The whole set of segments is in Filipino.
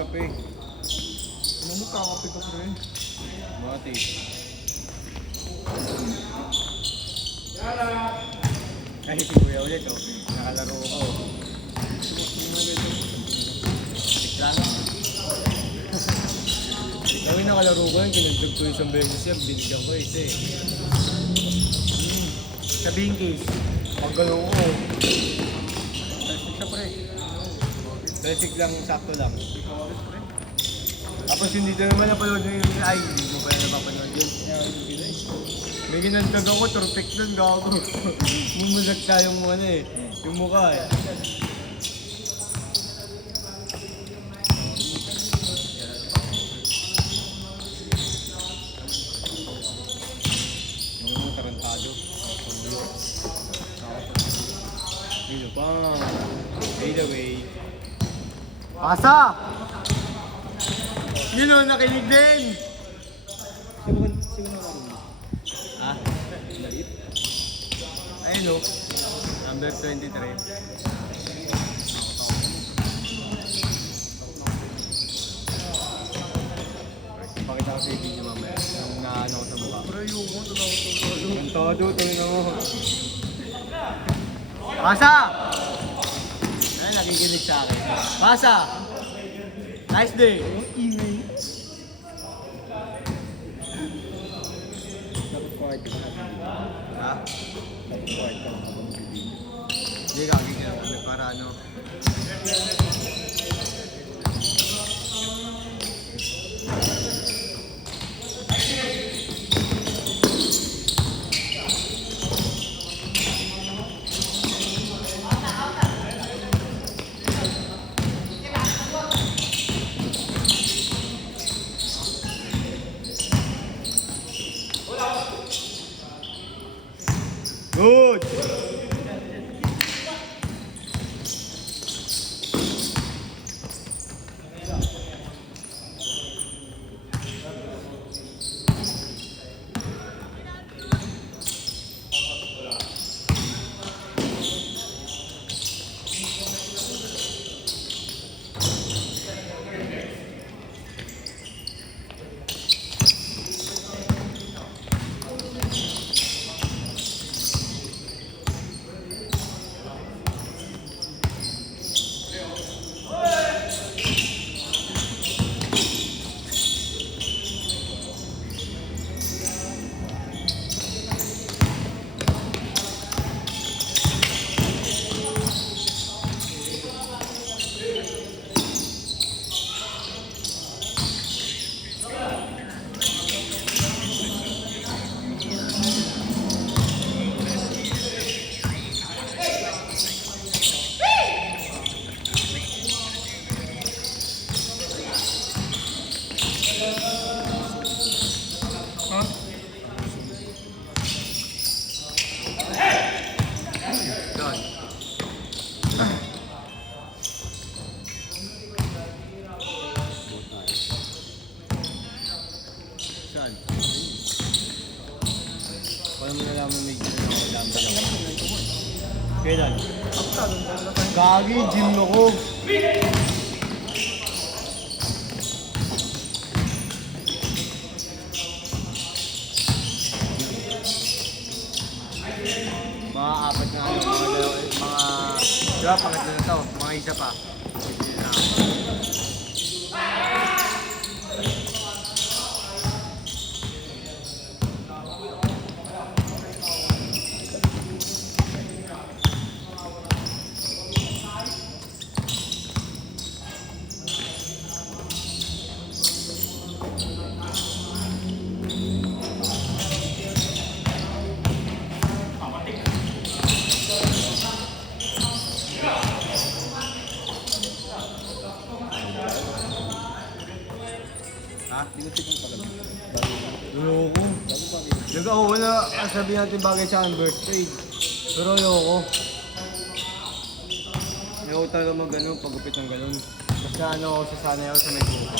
kape. Ano mo kakape ka pre? Mati. Ay, si Kuya ulit oh. Nakalaro ko. Tiklano. Kami nakalaro ko yun, kinagdag ko isang beses yan, binigyan ko isa eh. Sabihin case. Pag gano'n ko, basic siya pre. Basic lang, sakto lang. Tapos hindi dito naman napanood nyo yung ay, hindi mo pa na napapanood yun. May ginandag ako, turpik nun, gago. Mumulak ka yung ano eh, yung mukha eh. Yung tarantado. Dito pa. By the way. Pasa! Yun o, nakinig din! Siguro naman. Ah? Lalit? Ayun o. Number 23. Pakita ko sa video mamaya. Yung naano ko sa mukha. Pre, yung mo, totoo. Yung todo, tuloy na mo. Pasa! Ay, nakikinig sa akin. Pasa! Nice day! Ingay. Dapat quiet ka. Ha? Dapat quiet ka habang nagbibigay. Hindi kakigil ako. Para ano. Good! Saan? Paano mo nalaman may gym ako? Lambi lang. Kailan? Gagi, gym ako. Mga apat na ano, mga dalawa, diba, pangatlo na to, mga isa pa. Ha? Tinutik mo talaga. Ayoko. Nag-ako na sabihin natin bagay sa akin birthday. Pero ayoko. Ayoko talaga mag-ano, pagupit ng ganun. Basta ano ako sasanay ako sa may buka.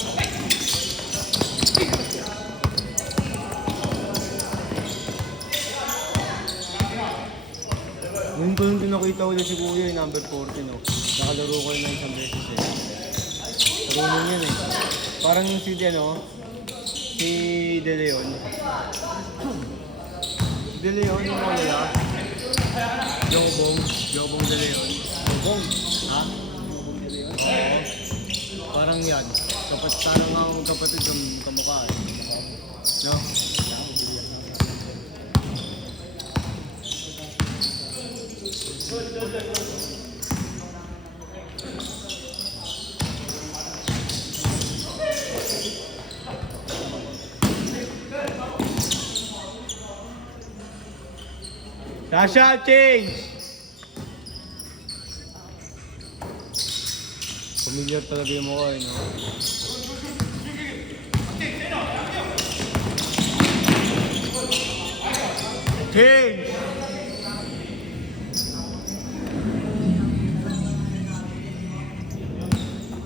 Ngayon ko yung nakita ulit si Kuya yung number 14 no. Nakalaro ko yun ng isang beses eh. Marunong yun eh. Parang si De Leon. De Leon, yung mga nila. Jobong De Leon. Bong. Ha? Bong nila yun. Oo. Parang yan. Sana nga akong kapatid yung kamukha eh. No? Sasha, change! Familiar talaga yung mukha eh, no? Change!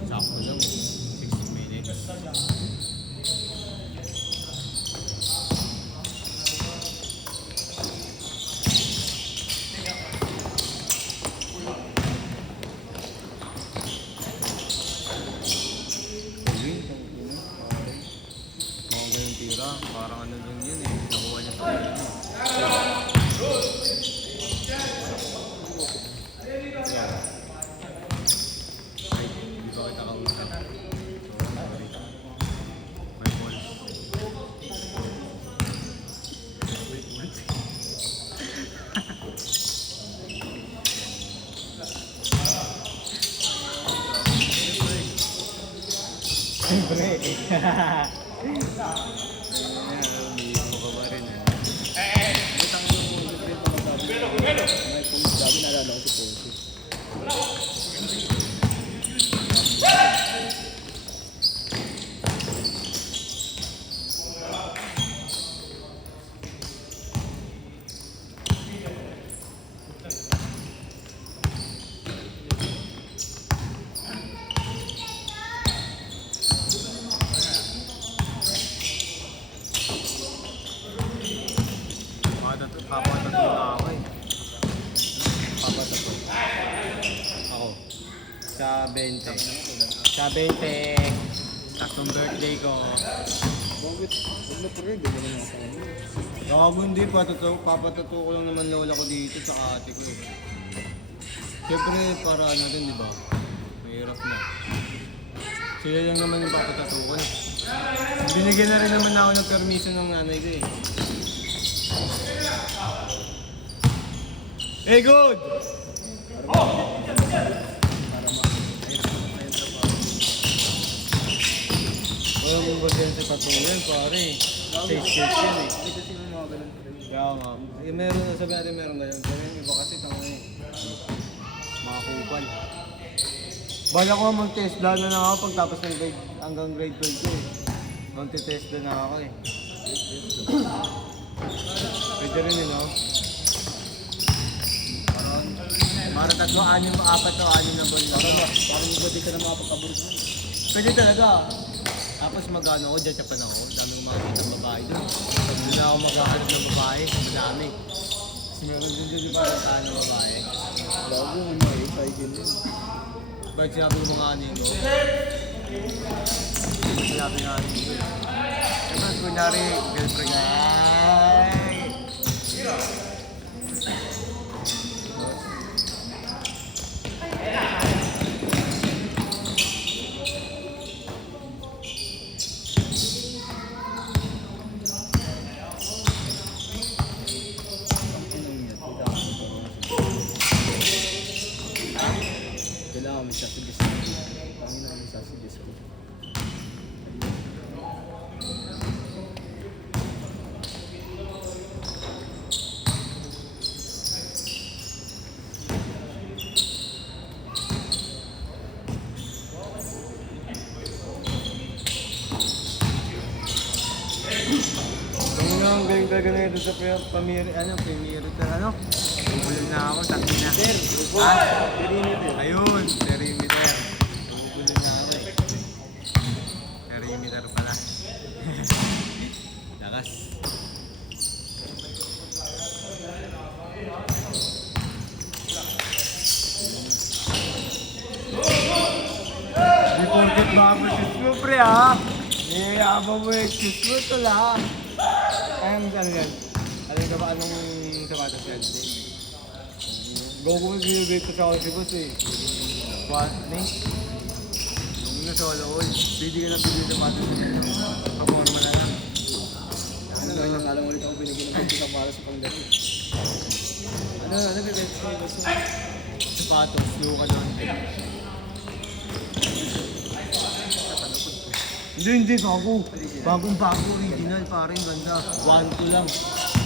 Sakto lang, 60 minutes. Mga ganyung tira, parang ano lang yun eh. Nakuha niya sa akin. Ay, hindi ba kita kausap? May balls. Siyempre. Ayan, hindi mo ka ba rin eh. Butang yung mga different na magsabi. May kung sabi naalala ko si Ponce. Papatato na ako eh. Papatato. Ako. Sa 20. Sa 20. Tatlong birthday ko. Bakit? Huwag na pre, ganda na nga sa kanya. Gago hindi, papatato ko lang naman lola ko dito sa ate ko eh. Siyempre para ano din, di ba? Mahirap na. Sila lang naman yung papatato ko. Binigyan na rin naman ako ng permission ng nanay ko eh. Hey, good! Wala mong bagyan sa tattoo yan, pare. Face shirt yan eh. Hindi kasi may mga ganun pre. Kaya nga, meron na sabi natin meron ganyan. Pero yung iba kasi tanga eh. Mga kupal. Bala ko mag-test na ako pagtapos ng grade, hanggang grade 12 ko eh. Magte-test na ako eh. Pwede rin yun, no? Parang tatlo, apat o anim na buwan lang. Parang hindi ka na makapagkaburot mo. Pwede talaga. Tapos mag-ano ako, dyan Japan ako. Dami kong makakita ng babae doon. Hindi na ako magkakalit ng babae. Madami. Kasi meron din doon yung pagkakaan ng babae. Bago nga na eh, cycle yun. Bakit sinabi ko mga anin ko? Sinabi nga anin ko. Siyempre, kunyari, girlfriend nga. Ay! Kailangan may sasuggest ko. Panginoon may sasuggest ko. Ang galing talaga na ito sa premier ano? Bubulin na ako, sakti na. Sir, Ha? perimeter. Ayun, perimeter. Bubulin na ako eh. Perimeter pala. Lakas. Di porket bago pre ha. Niyayabang mo yung excuse mo ito lang. Ano yan? Alam ka ba anong sapatos yan? Go ko mag-innovate ko sa kasi boss eh. What? Nung nasa wala all, pwede ka na pwede sa sapatos yan. Pag-forma na lang. Alam ulit ako binigyan ng 50 para sa panggabi. Ano bibenta ko gusto? Sapatos, slow ka doon. Hindi, bago. Bagong bago, original, parang ganda. 1-2 lang.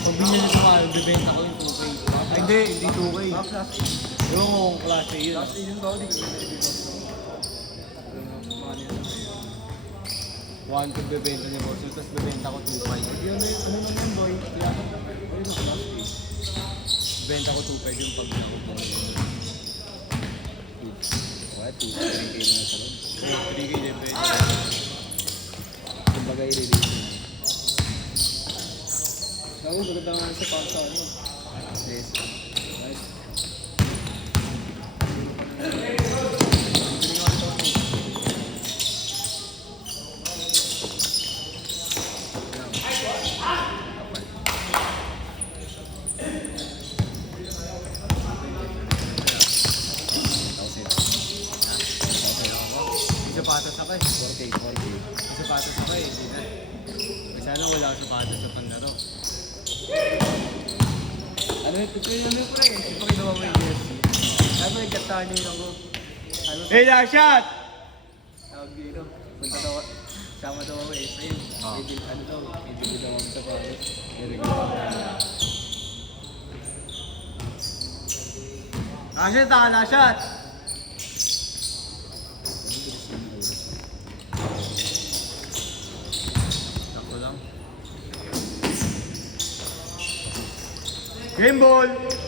Pag binili ko ka, bibenta ko yung 2K. Ay, hindi 2K. Yung kung klase yun. Kasi yun daw, di ko binibigyan. 1-2 bibenta ni Boss, tapos bibenta ko 2.5. Yun na yun, ano naman boy? Kaya ako, ayun ang class A. Bibenta ko 2.5 yung pag nakuha. What? 3K na sa loob. 3K din pwede. Kumbaga i-release na. Ako, maganda nga sa pang sa ano. Yes. Nice. May sapatos ako eh. 4K. May sapatos ako eh. Hindi na. May sana wala akong sapatos sa panlaro. Ano yung tutuloy namin pre? Di ba ginawa mo yung jersey? Ano yung katanyo ako? Ano Hey, last shot! tawag dito? Punta daw, sama daw ako eh. Sa'yo, ano daw, ibili daw ako sa Paris. Last shot ah, last shot! Sakto lang. Game ball!